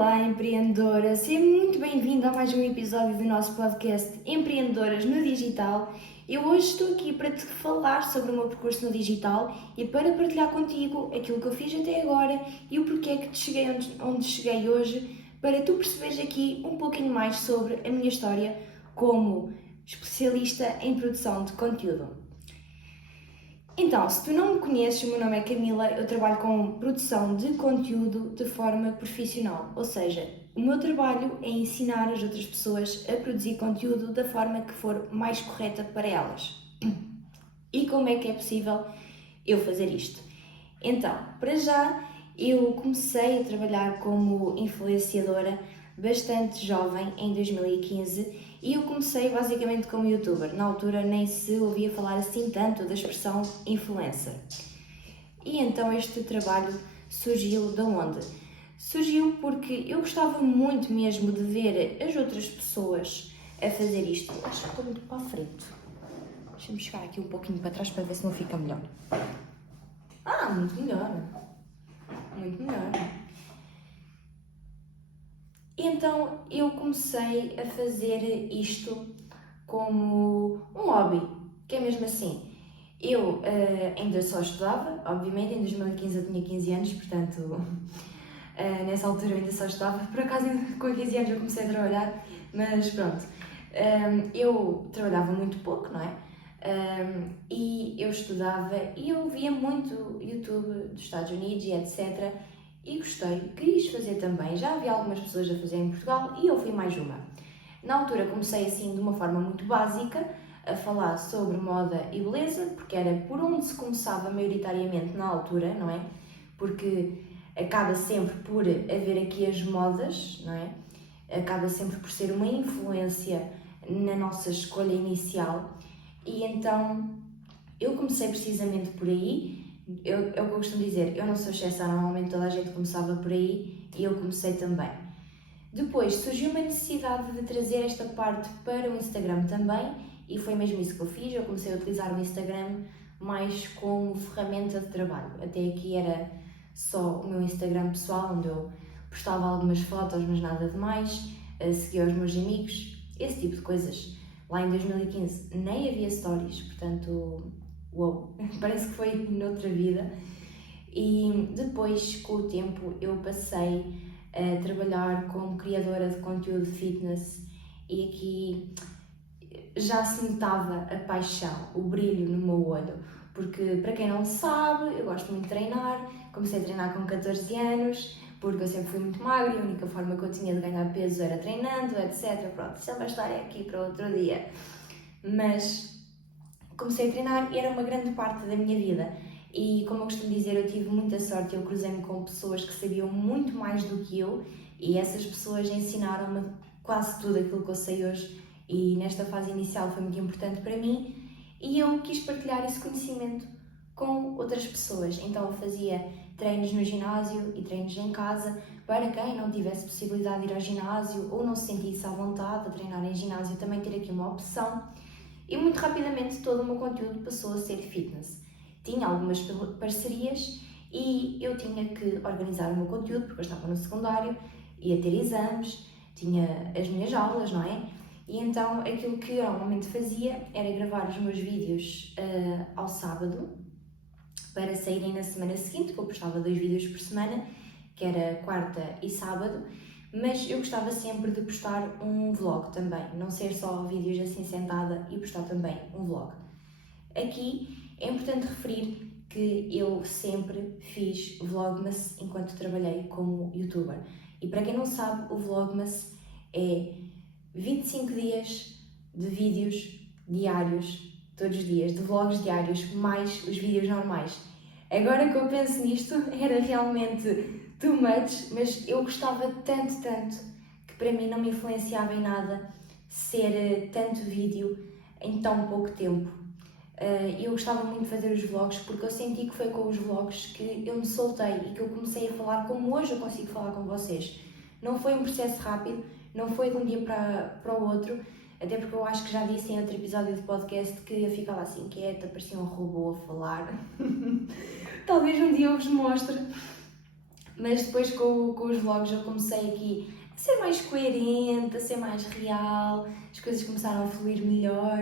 Olá, empreendedora! Seja muito bem-vinda a mais um episódio do nosso podcast Empreendedoras no Digital. Eu hoje estou aqui para te falar sobre o meu percurso no digital e para partilhar contigo aquilo que eu fiz até agora e o porquê que cheguei onde cheguei hoje, para tu perceberes aqui um pouquinho mais sobre a minha história como especialista em produção de conteúdo. Então, se tu não me conheces, o meu nome é Camila, eu trabalho com produção de conteúdo de forma profissional, ou seja, o meu trabalho é ensinar as outras pessoas a produzir conteúdo da forma que for mais correta para elas. E como é que é possível eu fazer isto? Então, para já, eu comecei a trabalhar como influenciadora bastante jovem, em 2015, e eu comecei basicamente como youtuber. Na altura nem se ouvia falar assim tanto da expressão influencer. E então este trabalho surgiu de onde? Surgiu porque eu gostava muito mesmo de ver as outras pessoas a fazer isto. Acho que estou muito para a frente. Deixa-me chegar aqui um pouquinho para trás para ver se não fica melhor. Muito melhor. Muito melhor. Então eu comecei a fazer isto como um hobby, que é mesmo assim. Eu ainda só estudava, obviamente, em 2015 eu tinha 15 anos, portanto, nessa altura eu ainda só estudava. Por acaso, com 15 anos eu comecei a trabalhar, mas pronto. Eu trabalhava muito pouco, não é? E eu estudava e eu via muito YouTube dos Estados Unidos e etc. E gostei, quis fazer também. Já havia algumas pessoas a fazer em Portugal e eu fui mais uma. Na altura comecei assim de uma forma muito básica a falar sobre moda e beleza, porque era por onde se começava maioritariamente na altura, não é? Porque acaba sempre por haver aqui as modas, não é? Acaba sempre por ser uma influência na nossa escolha inicial e então eu comecei precisamente por aí. É o que eu costumo dizer, eu não sou exceção, normalmente toda a gente começava por aí e eu comecei também. Depois surgiu uma necessidade de trazer esta parte para o Instagram também e foi mesmo isso que eu fiz. Eu comecei a utilizar o Instagram mais como ferramenta de trabalho. Até aqui era só o meu Instagram pessoal, onde eu postava algumas fotos, mas nada de mais, seguia os meus amigos, esse tipo de coisas. Lá em 2015 nem havia stories, portanto, uou, parece que foi noutra vida. E depois, com o tempo, eu passei a trabalhar como criadora de conteúdo fitness e aqui já se notava a paixão, o brilho no meu olho, porque para quem não sabe, eu gosto muito de treinar, comecei a treinar com 14 anos, porque eu sempre fui muito magra e a única forma que eu tinha de ganhar peso era treinando, etc. Pronto, isso é uma história aqui para outro dia. Mas comecei a treinar e era uma grande parte da minha vida. E como eu costumo dizer, eu tive muita sorte, eu cruzei-me com pessoas que sabiam muito mais do que eu e essas pessoas ensinaram-me quase tudo aquilo que eu sei hoje e nesta fase inicial foi muito importante para mim e eu quis partilhar esse conhecimento com outras pessoas. Então eu fazia treinos no ginásio e treinos em casa para quem não tivesse possibilidade de ir ao ginásio ou não se sentisse à vontade de treinar em ginásio, também ter aqui uma opção. E muito rapidamente todo o meu conteúdo passou a ser fitness. Tinha algumas parcerias e eu tinha que organizar o meu conteúdo, porque eu estava no secundário, ia ter exames, tinha as minhas aulas, não é? E então aquilo que eu normalmente fazia era gravar os meus vídeos ao sábado, para saírem na semana seguinte, que eu postava 2 vídeos por semana, que era quarta e sábado, mas eu gostava sempre de postar um vlog também, não ser só vídeos assim sentada e postar também um vlog. Aqui é importante referir que eu sempre fiz vlogmas enquanto trabalhei como youtuber. E para quem não sabe, o vlogmas é 25 dias de vídeos diários, todos os dias, de vlogs diários, mais os vídeos normais. Agora que eu penso nisto, era realmente too much, mas eu gostava tanto, que para mim não me influenciava em nada ser tanto vídeo em tão pouco tempo. Eu gostava muito de fazer os vlogs porque eu senti que foi com os vlogs que eu me soltei e que eu comecei a falar como hoje eu consigo falar com vocês. Não foi um processo rápido, não foi de um dia para o outro, até porque eu acho que já disse em outro episódio de podcast que eu ficava assim quieta, parecia um robô a falar. Talvez um dia eu vos mostre. Mas depois com os vlogs eu comecei aqui a ser mais coerente, a ser mais real, as coisas começaram a fluir melhor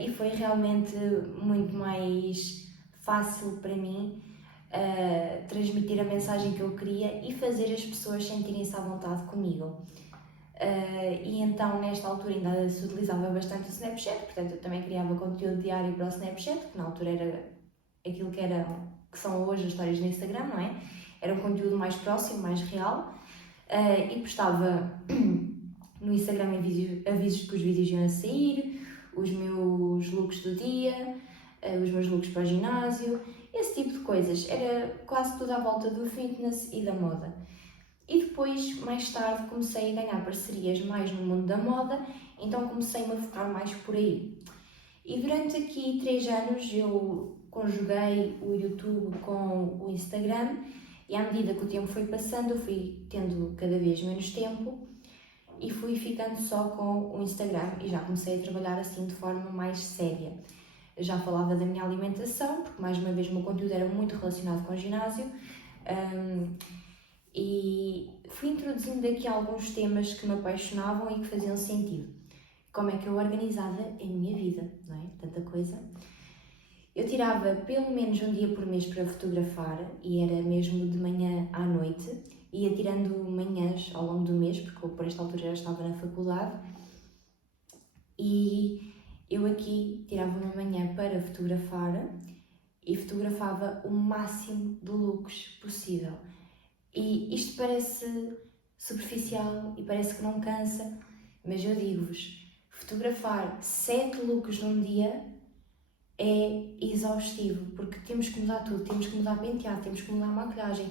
e foi realmente muito mais fácil para mim transmitir a mensagem que eu queria e fazer as pessoas sentirem-se à vontade comigo. E então nesta altura ainda se utilizava bastante o Snapchat, portanto eu também criava conteúdo diário para o Snapchat, que na altura era aquilo que são hoje as histórias no Instagram, não é? Era um conteúdo mais próximo, mais real, e postava no Instagram avisos de que os vídeos iam a sair, os meus looks do dia, os meus looks para o ginásio, esse tipo de coisas. Era quase tudo à volta do fitness e da moda. E depois, mais tarde, comecei a ganhar parcerias mais no mundo da moda, então comecei-me a focar mais por aí. E durante aqui 3 anos eu conjuguei o YouTube com o Instagram e à medida que o tempo foi passando eu fui tendo cada vez menos tempo e fui ficando só com o Instagram e já comecei a trabalhar assim de forma mais séria. Eu já falava da minha alimentação, porque mais uma vez o meu conteúdo era muito relacionado com o ginásio, e fui introduzindo aqui alguns temas que me apaixonavam e que faziam sentido. Como é que eu organizava a minha vida, não é? Tanta coisa. Eu tirava pelo menos um dia por mês para fotografar e era mesmo de manhã à noite. Ia tirando manhãs ao longo do mês, porque eu por esta altura já estava na faculdade. E eu aqui tirava uma manhã para fotografar e fotografava o máximo de looks possível. E isto parece superficial e parece que não cansa, mas eu digo-vos, fotografar 7 looks num dia é exaustivo, porque temos que mudar tudo, temos que mudar penteado, temos que mudar a maquilhagem,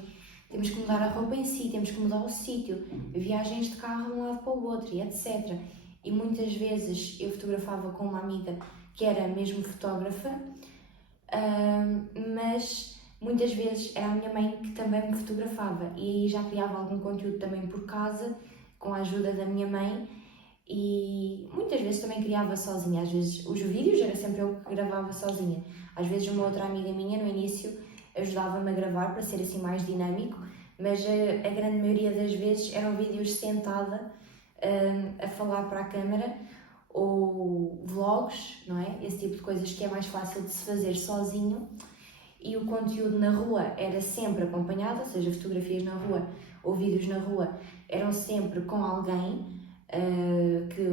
temos que mudar a roupa em si, temos que mudar o sítio, viagens de carro de um lado para o outro e etc. E muitas vezes eu fotografava com uma amiga que era mesmo fotógrafa, mas muitas vezes era a minha mãe que também me fotografava e aí já criava algum conteúdo também por casa, com a ajuda da minha mãe e muitas vezes também criava sozinha, às vezes os vídeos era sempre eu que gravava sozinha, às vezes uma outra amiga minha no início ajudava-me a gravar para ser assim mais dinâmico, mas a grande maioria das vezes eram vídeos sentada a falar para a câmara ou vlogs, não é? Esse tipo de coisas que é mais fácil de se fazer sozinho. E o conteúdo na rua era sempre acompanhado, ou seja, fotografias na rua ou vídeos na rua eram sempre com alguém que,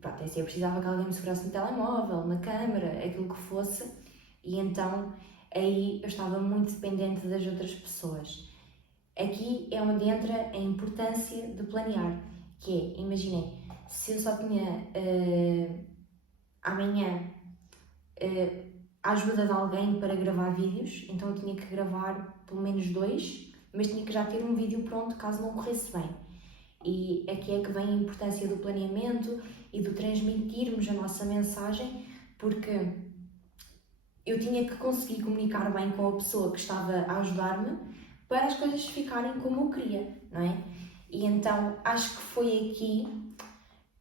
pronto, assim, eu precisava que alguém me segurasse no telemóvel, na câmara, aquilo que fosse, e então aí eu estava muito dependente das outras pessoas. Aqui é onde entra a importância de planear, que é, imaginem, se eu só tinha amanhã a ajuda de alguém para gravar vídeos, então eu tinha que gravar pelo menos 2, mas tinha que já ter um vídeo pronto caso não corresse bem. E aqui é que vem a importância do planeamento e do transmitirmos a nossa mensagem, porque eu tinha que conseguir comunicar bem com a pessoa que estava a ajudar-me para as coisas ficarem como eu queria, não é? E então acho que foi aqui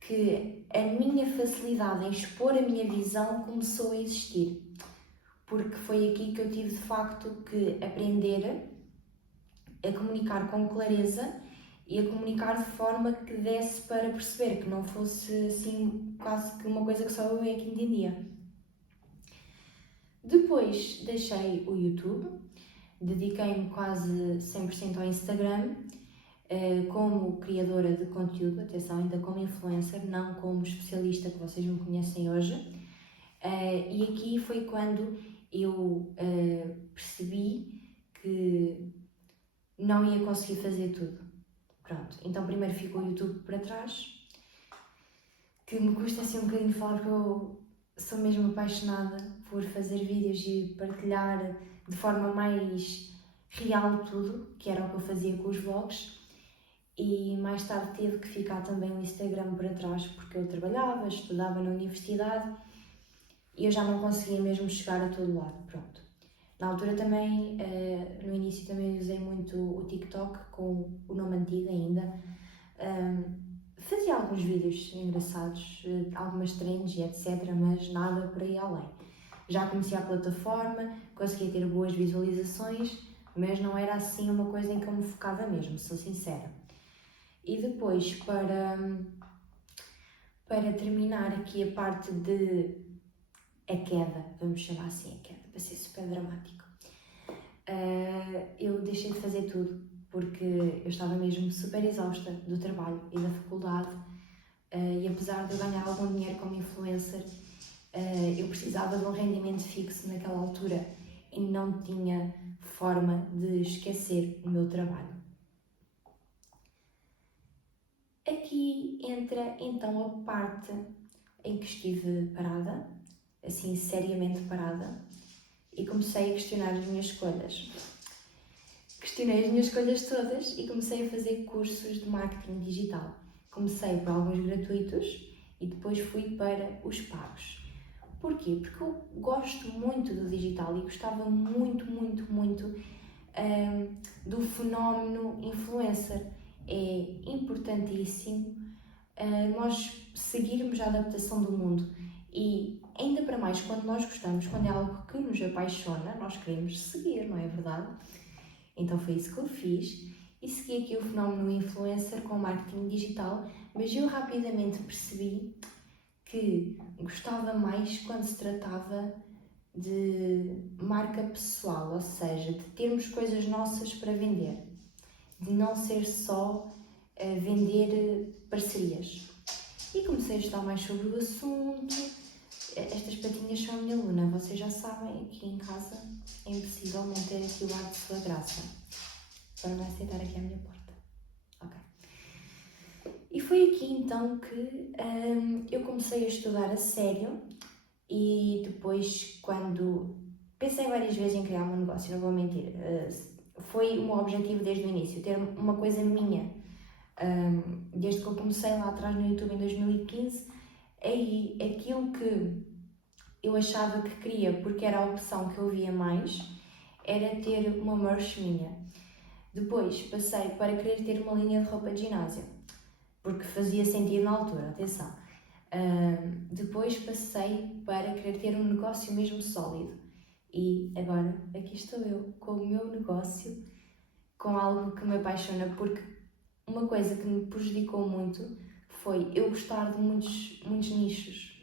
que a minha facilidade em expor a minha visão começou a existir. Porque foi aqui que eu tive de facto que aprender a comunicar com clareza e a comunicar de forma que desse para perceber, que não fosse assim quase que uma coisa que só eu é que entendia. Depois deixei o YouTube, dediquei-me quase 100% ao Instagram, como criadora de conteúdo, atenção, ainda como influencer, não como especialista que vocês me conhecem hoje. E aqui foi quando eu percebi que não ia conseguir fazer tudo. Pronto, então primeiro ficou o YouTube para trás, que me custa assim um bocadinho falar porque eu sou mesmo apaixonada por fazer vídeos e partilhar de forma mais real tudo, que era o que eu fazia com os vlogs. E mais tarde teve que ficar também o Instagram para trás porque eu trabalhava, estudava na universidade e eu já não conseguia mesmo chegar a todo lado, pronto. Na altura também, no início também usei muito o TikTok com o nome antigo ainda. Fazia alguns vídeos engraçados, algumas trends e etc, mas nada por aí além. Já conhecia a plataforma, conseguia ter boas visualizações, mas não era assim uma coisa em que eu me focava mesmo, sou sincera. E depois, para terminar aqui a parte de a queda, vamos chamar assim a queda, para ser super dramático, eu deixei de fazer tudo, porque eu estava mesmo super exausta do trabalho e da faculdade, e apesar de eu ganhar algum dinheiro como influencer, eu precisava de um rendimento fixo naquela altura e não tinha forma de esquecer o meu trabalho. Aqui entra então a parte em que estive parada, assim seriamente parada, e comecei a questionar as minhas escolhas. Questionei as minhas escolhas todas e comecei a fazer cursos de marketing digital. Comecei por alguns gratuitos e depois fui para os pagos. Porquê? Porque eu gosto muito do digital e gostava muito do fenómeno influencer. É importantíssimo nós seguirmos a adaptação do mundo e ainda para mais quando nós gostamos, quando é algo que nos apaixona, nós queremos seguir, não é verdade? Então foi isso que eu fiz e segui aqui o fenómeno influencer com marketing digital, mas eu rapidamente percebi que gostava mais quando se tratava de marca pessoal, ou seja, de termos coisas nossas para vender, de não ser só vender parcerias. E comecei a estudar mais sobre o assunto. Estas patinhas são a minha aluna, vocês já sabem, aqui em casa é impossível não ter aqui o ar de sua graça. Agora vai aceitar aqui à minha porta. Ok. E foi aqui então que eu comecei a estudar a sério e depois quando pensei várias vezes em criar um negócio, não vou mentir, foi o meu objetivo desde o início, ter uma coisa minha. Desde que eu comecei lá atrás no YouTube em 2015, aí aquilo que eu achava que queria, porque era a opção que eu via mais, era ter uma merch minha. Depois passei para querer ter uma linha de roupa de ginásio, porque fazia sentido na altura, atenção. Depois passei para querer ter um negócio mesmo sólido. E agora aqui estou eu, com o meu negócio, com algo que me apaixona, porque uma coisa que me prejudicou muito foi eu gostar de muitos nichos.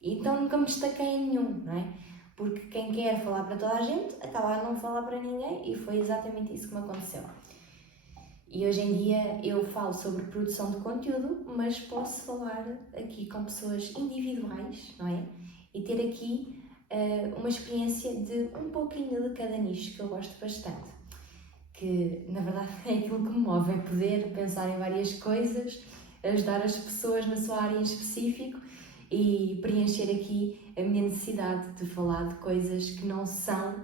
Então nunca me destaquei em nenhum, não é? Porque quem quer falar para toda a gente acaba a não falar para ninguém e foi exatamente isso que me aconteceu. E hoje em dia eu falo sobre produção de conteúdo, mas posso falar aqui com pessoas individuais, não é? E ter aqui uma experiência de um pouquinho de cada nicho, que eu gosto bastante. Que na verdade é aquilo que me move, é poder pensar em várias coisas, ajudar as pessoas na sua área em específico e preencher aqui a minha necessidade de falar de coisas que não são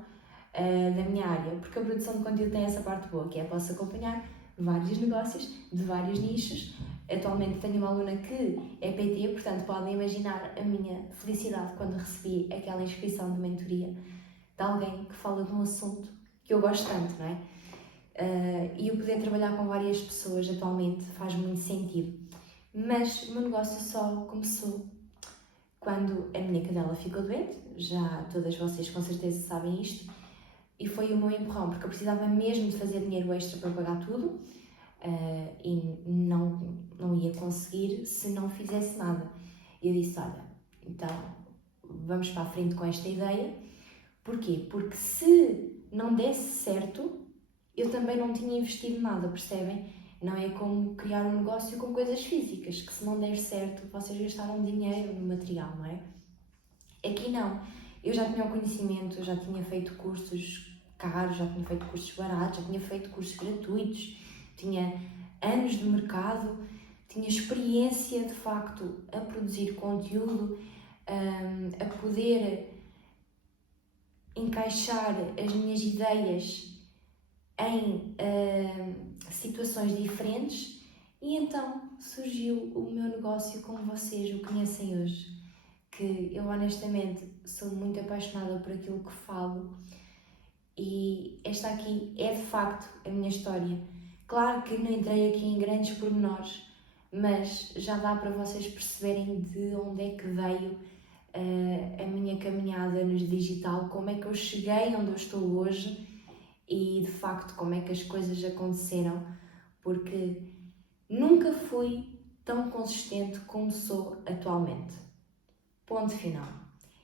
da minha área, porque a produção de conteúdo tem essa parte boa, que é posso acompanhar vários negócios de vários nichos. Atualmente tenho uma aluna que é PT, portanto podem imaginar a minha felicidade quando recebi aquela inscrição de mentoria de alguém que fala de um assunto que eu gosto tanto, não é? E eu poder trabalhar com várias pessoas atualmente faz muito sentido. Mas o meu negócio só começou quando a minha cadela ficou doente, já todas vocês com certeza sabem isto, e foi o meu empurrão, porque eu precisava mesmo de fazer dinheiro extra para pagar tudo e não ia conseguir se não fizesse nada. E eu disse, olha, então vamos para a frente com esta ideia. Porquê? Porque se não desse certo, eu também não tinha investido nada, percebem? Não é como criar um negócio com coisas físicas, que se não der certo, vocês gastaram dinheiro no material, não é? Aqui não. Eu já tinha o conhecimento, já tinha feito cursos caros, já tinha feito cursos baratos, já tinha feito cursos gratuitos, tinha anos de mercado, tinha experiência de facto a produzir conteúdo, a poder encaixar as minhas ideias em situações diferentes e então surgiu o meu negócio como vocês o conhecem hoje, que eu honestamente sou muito apaixonada por aquilo que falo e esta aqui é de facto a minha história. Claro que não entrei aqui em grandes pormenores, mas já dá para vocês perceberem de onde é que veio a minha caminhada no digital, como é que eu cheguei onde eu estou hoje e de facto como é que as coisas aconteceram, porque nunca fui tão consistente como sou atualmente. Ponto final.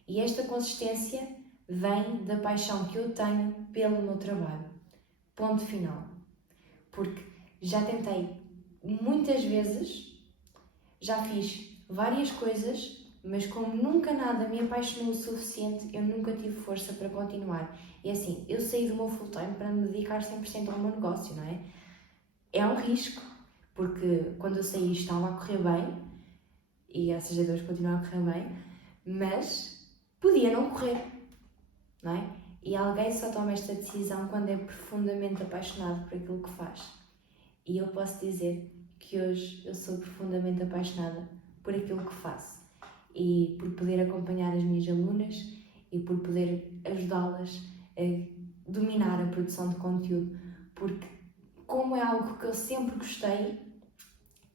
E esta consistência vem da paixão que eu tenho pelo meu trabalho. Ponto final. Porque já tentei muitas vezes, já fiz várias coisas, mas como nunca nada me apaixonou o suficiente, eu nunca tive força para continuar. E assim, eu saí do meu full-time para me dedicar 100% ao meu negócio, não é? É um risco, porque quando eu saí estava a correr bem, e graças a Deus continua a correr bem, mas podia não correr, não é? E alguém só toma esta decisão quando é profundamente apaixonado por aquilo que faz. E eu posso dizer que hoje eu sou profundamente apaixonada por aquilo que faço e por poder acompanhar as minhas alunas e por poder ajudá-las a dominar a produção de conteúdo, porque como é algo que eu sempre gostei,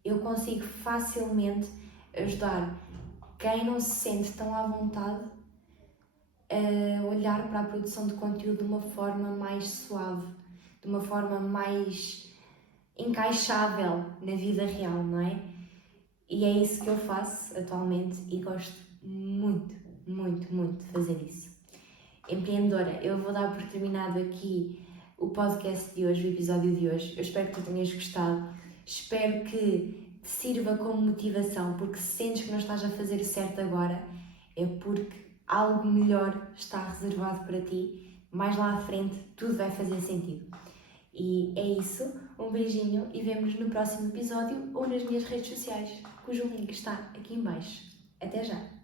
eu consigo facilmente ajudar quem não se sente tão à vontade a olhar para a produção de conteúdo de uma forma mais suave, de uma forma mais encaixável na vida real, não é? E é isso que eu faço atualmente e gosto muito, muito, muito de fazer isso. Empreendedora, eu vou dar por terminado aqui o podcast de hoje, o episódio de hoje. Eu espero que tu tenhas gostado, espero que te sirva como motivação, porque se sentes que não estás a fazer o certo agora, é porque algo melhor está reservado para ti. Mais lá à frente, tudo vai fazer sentido. E é isso, um beijinho e vemo-nos no próximo episódio ou nas minhas redes sociais, cujo link está aqui em baixo. Até já!